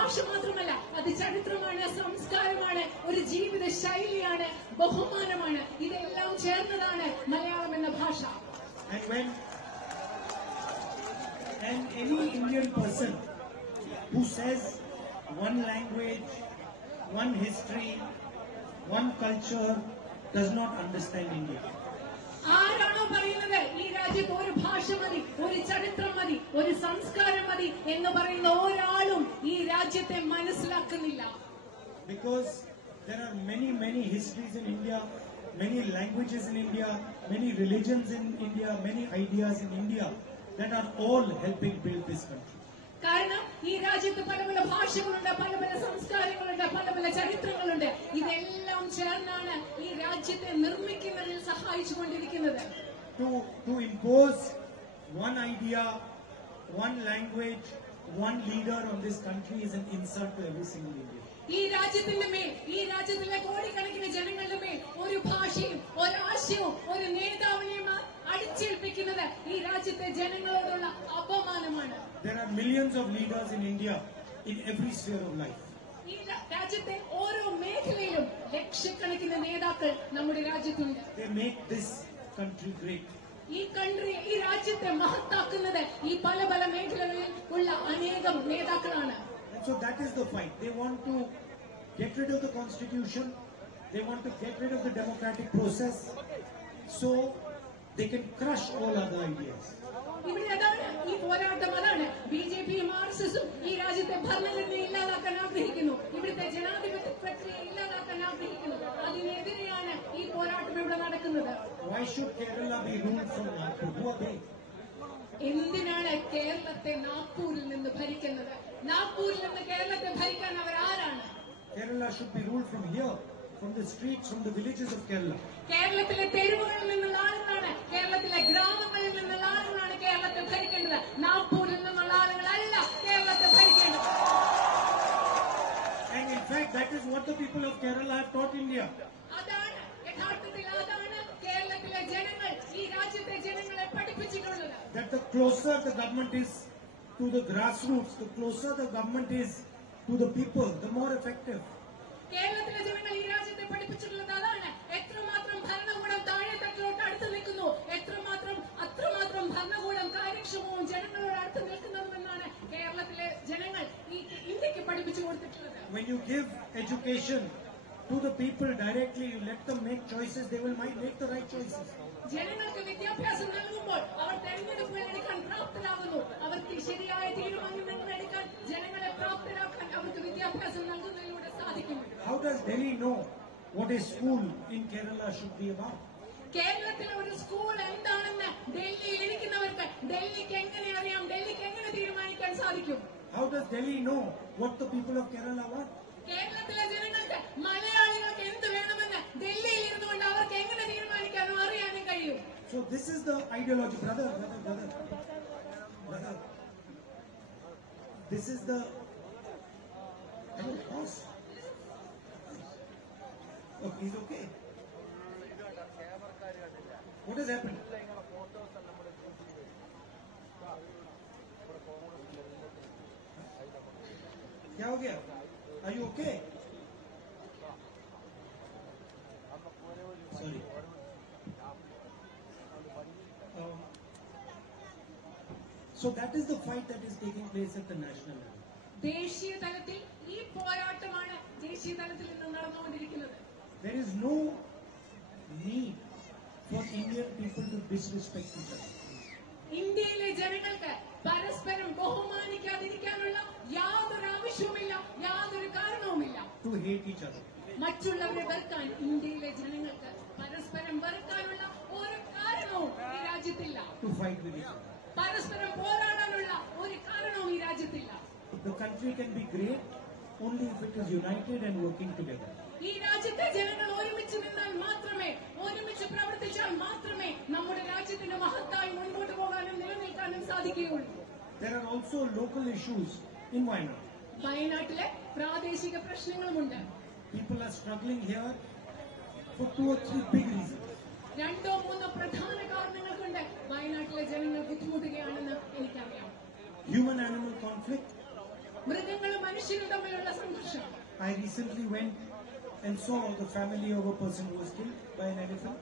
ഭാഷ മാത്രമല്ല, അത് ചരിത്രമാണ്, സംസ്കാരമാണ്, ഒരു ജീവിത ശൈലിയാണ്, ബഹുമാനമാണ്. ഇതെല്ലാം ചേർന്നതാണ് മലയാളം എന്ന ഭാഷ. And any Indian person who says one language, one history, one culture does not understand India. ആരാണോ പറയുന്നത് ഈ രാജ്യത്ത് ഒരു ഭാഷ മതി, ഒരു ചരിത്രം മതി, ഒരു സംസ്കാരം മതി എന്ന് പറയുന്ന ഒരാളും ഈ രാജ്യത്തെ മനസ്സിലാക്കുന്നില്ല. Because there are many histories in India, many languages in India, many religions in India, many ideas in India that are all helping build this country. കാരണം ഈ രാജ്യത്ത് പല പല ഭാഷകളുണ്ട്, പല പല സംസ്കാരങ്ങളുണ്ട്, പല പല ചരിത്രങ്ങളുണ്ട്. ഇതെല്ലാം ചേർന്നാണ് ഈ രാജ്യത്തെ നിർമ്മിക്കുന്നതിൽ സഹായിച്ചുകൊണ്ടിരിക്കുന്നത്. To impose one idea, one language, one leader on this country is an insult to every single Indian. ഈ രാജ്യത്തിന്റെ മേൽ, ഈ രാജ്യത്തിലെ കോടിക്കണക്കിന് ജനങ്ങളുടെ മേൽ ഒരു ഭാഷയും ഒരാശയവും ഒരു നേതാവിനെയും അടിച്ചേൽപ്പിക്കുന്നത് ഈ രാജ്യത്തെ ജനങ്ങളോടുള്ള അപമാനമാണ്. There are millions of leaders in India in every sphere of life. ഈ രാജ്യത്തെ ഓരോ മേഖലയിലും ലക്ഷക്കണക്കിന് നേതാക്കൾ നമ്മുടെ രാജ്യത്തുണ്ട്. They make this country great. ഈ രാജ്യത്തെ മഹത്താക്കുന്നത് ഈ പല പല മേഖലകളിൽ ഉള്ള അനേകം നേതാക്കളാണ്. And so that is the fight. They want to get rid of the constitution. They want to get rid of the democratic process. So they can crush all other ideas. ഇവിടെ അതാണ് ഈ പോരാട്ടം. അതാണ് ബിജെപിയും ആർഎസ്എസും ഈ രാജ്യത്തെ ഭരണഘടനയെ ഇല്ലാതാക്കാൻ ആഗ്രഹിക്കുന്നു, ഇവിടുത്തെ ജനാധിപത്യ പ്രക്രിയ ഇല്ലാതാക്കാൻ ആഗ്രഹിക്കുന്നു. അതിനെതിരെയാണ് ഈ പോരാട്ടം ഇവിടെ നടക്കുന്നത്. Why should Kerala be ruled from Nagpur? Who are they? എന്തിനാണ് കേരളത്തെ നാഗ്പൂരിൽ നിന്ന് ഭരിക്കുന്നത്? നാഗ്പൂരിൽ നിന്ന് കേരളത്തെ ഭരിക്കാൻ അവർ ആരാണ്? Kerala should be ruled from here, from the streets, from the villages of Kerala. കേരളത്തിലെ തെരുവുകളിൽ നിന്നുള്ള ആളുകളാണ്, കേരളത്തിലെ ഗ്രാമങ്ങളിൽ നിന്നുള്ള ആളുകളാണ് കേരളത്തെ ഭരിക്കേണ്ടത്. നാഗ്പൂരിൽ നിന്നുള്ള ആളുകളല്ല കേരളത്തെ ഭരിക്കേണ്ടത്. And in fact, that is what the people of Kerala have taught India. അതാണ് യഥാർത്ഥത്തിൽ, അതാണ് കേരളത്തിലെ ജനങ്ങൾ ഈ രാജ്യത്തെ ജനങ്ങളെ പഠിപ്പിച്ചിട്ടുള്ളത്. That the closer the government is to the grassroots, the closer the government is to the people, the more effective. കേരളത്തിലെ ജനങ്ങൾ ഈ രാജ്യത്തെ പഠിപ്പിച്ചിട്ടുള്ളത് അതാണ്. എത്രമാത്രം ഭരണകൂടം താഴെത്തട്ടിലോട്ട് അടുത്ത് നിൽക്കുന്നു, അത്രമാത്രം ഭരണകൂടം കാര്യക്ഷമവും ജനങ്ങളോട് അടുത്ത് നിൽക്കുന്നതുമെന്നാണ് കേരളത്തിലെ ജനങ്ങൾ ഈ ഇന്ത്യക്ക് പഠിപ്പിച്ചു കൊടുത്തിട്ടുള്ളത്. When you give education to the people directly, you let them make choices, they will make the right choices. ജനങ്ങൾക്ക് വിദ്യാഭ്യാസം നൽകുമ്പോൾ അവർ തെരഞ്ഞെടുപ്പുകൾ എടുക്കാൻ പ്രാപ്തരാകുന്നു. അവർക്ക് ശരിയായ തീരുമാനങ്ങൾ എടുക്കാൻ ജനങ്ങളെ പ്രാപ്തരാക്കാൻ അവർക്ക് വിദ്യാഭ്യാസം നൽകുന്നതിലൂടെ സാധിക്കും. How does Delhi know what a school in Kerala should be about? കേരളത്തിലെ ഒരു സ്കൂൾ എന്താണെന്ന് ഡൽഹിയിൽ ഇരിക്കുന്നവർക്ക് ഡൽഹിക്ക് എങ്ങനെ അറിയാം? ഡൽഹിക്ക് എങ്ങനെ തീരുമാനിക്കാൻ സാധിക്കും? How does Delhi know what the people of Kerala want? കേരളത്തിലെ ജനങ്ങൾക്ക്, മലയാളികൾക്ക് എന്ത് വേണമെന്ന് ഡൽഹിയിൽ ഇരുന്നുകൊണ്ട് അവർക്ക് എങ്ങനെ തീരുമാനിക്കാനും അറിയാനും കഴിയും? So this is the ideology, brother. This is the boss. Oh, he's okay. What has happened? क्या हो गया? Are you okay? Sorry. So that is the fight that is taking place at the national level. ദേശീയ തലത്തിൽ ഈ പോരാട്ടമാണ് ദേശീയ തലത്തിൽ ഇന്ന് നടന്നുകൊണ്ടിരിക്കുന്നത്. There is no need for Indian people to disrespect each other. ഇന്ത്യയിലെ ജനങ്ങൾക്ക് പരസ്പരം ബഹുമാനിക്കാതിരിക്കാനുള്ള യാതൊരു ആവശ്യവുമില്ല, യാതൊരു കാരണവുമില്ല. To hate each other. മറ്റുള്ളവരെ വെറുക്കാൻ ഇന്ത്യയിലെ ജനങ്ങൾക്ക് പരസ്പരം വെറുക്കാനുള്ള ഒരു കാരണവും ഈ രാജ്യത്തില്ല. To fight with each other. പരസ്പരം പോരാടാനുള്ള ഒരു കാരണവും ഈ രാജ്യത്തില്ല. The country can be great only if it is united and working together. ഈ രാജ്യത്തെ ജനങ്ങൾ ഒരുമിച്ച് നിന്നാൽ മാത്രമേ, ഒരുമിച്ച് പ്രവർത്തിച്ചാൽ മാത്രമേ നമ്മുടെ രാജ്യത്തിന് മഹത്തായി മുൻപോട്ട് പോകാനും നിലനിൽക്കാനും സാധിക്കുകയുള്ളൂ. There are also local issues in Wayanad. വയനാട്ടിലെ പ്രാദേശിക പ്രശ്നങ്ങളുമുണ്ട്. People are struggling here for 2 or 3 big reasons. 2-3 പ്രധാന കാരണങ്ങൾ കൊണ്ട് വയനാട്ടിലെ ജനങ്ങൾ ബുദ്ധിമുട്ടുകയാണെന്ന് എനിക്കറിയാം. Human-animal conflict. മൃഗങ്ങളും മനുഷ്യ മനുഷ്യനും തമ്മിലുള്ള സംഘർഷം. I recently went and saw the family of a person who was killed by an elephant.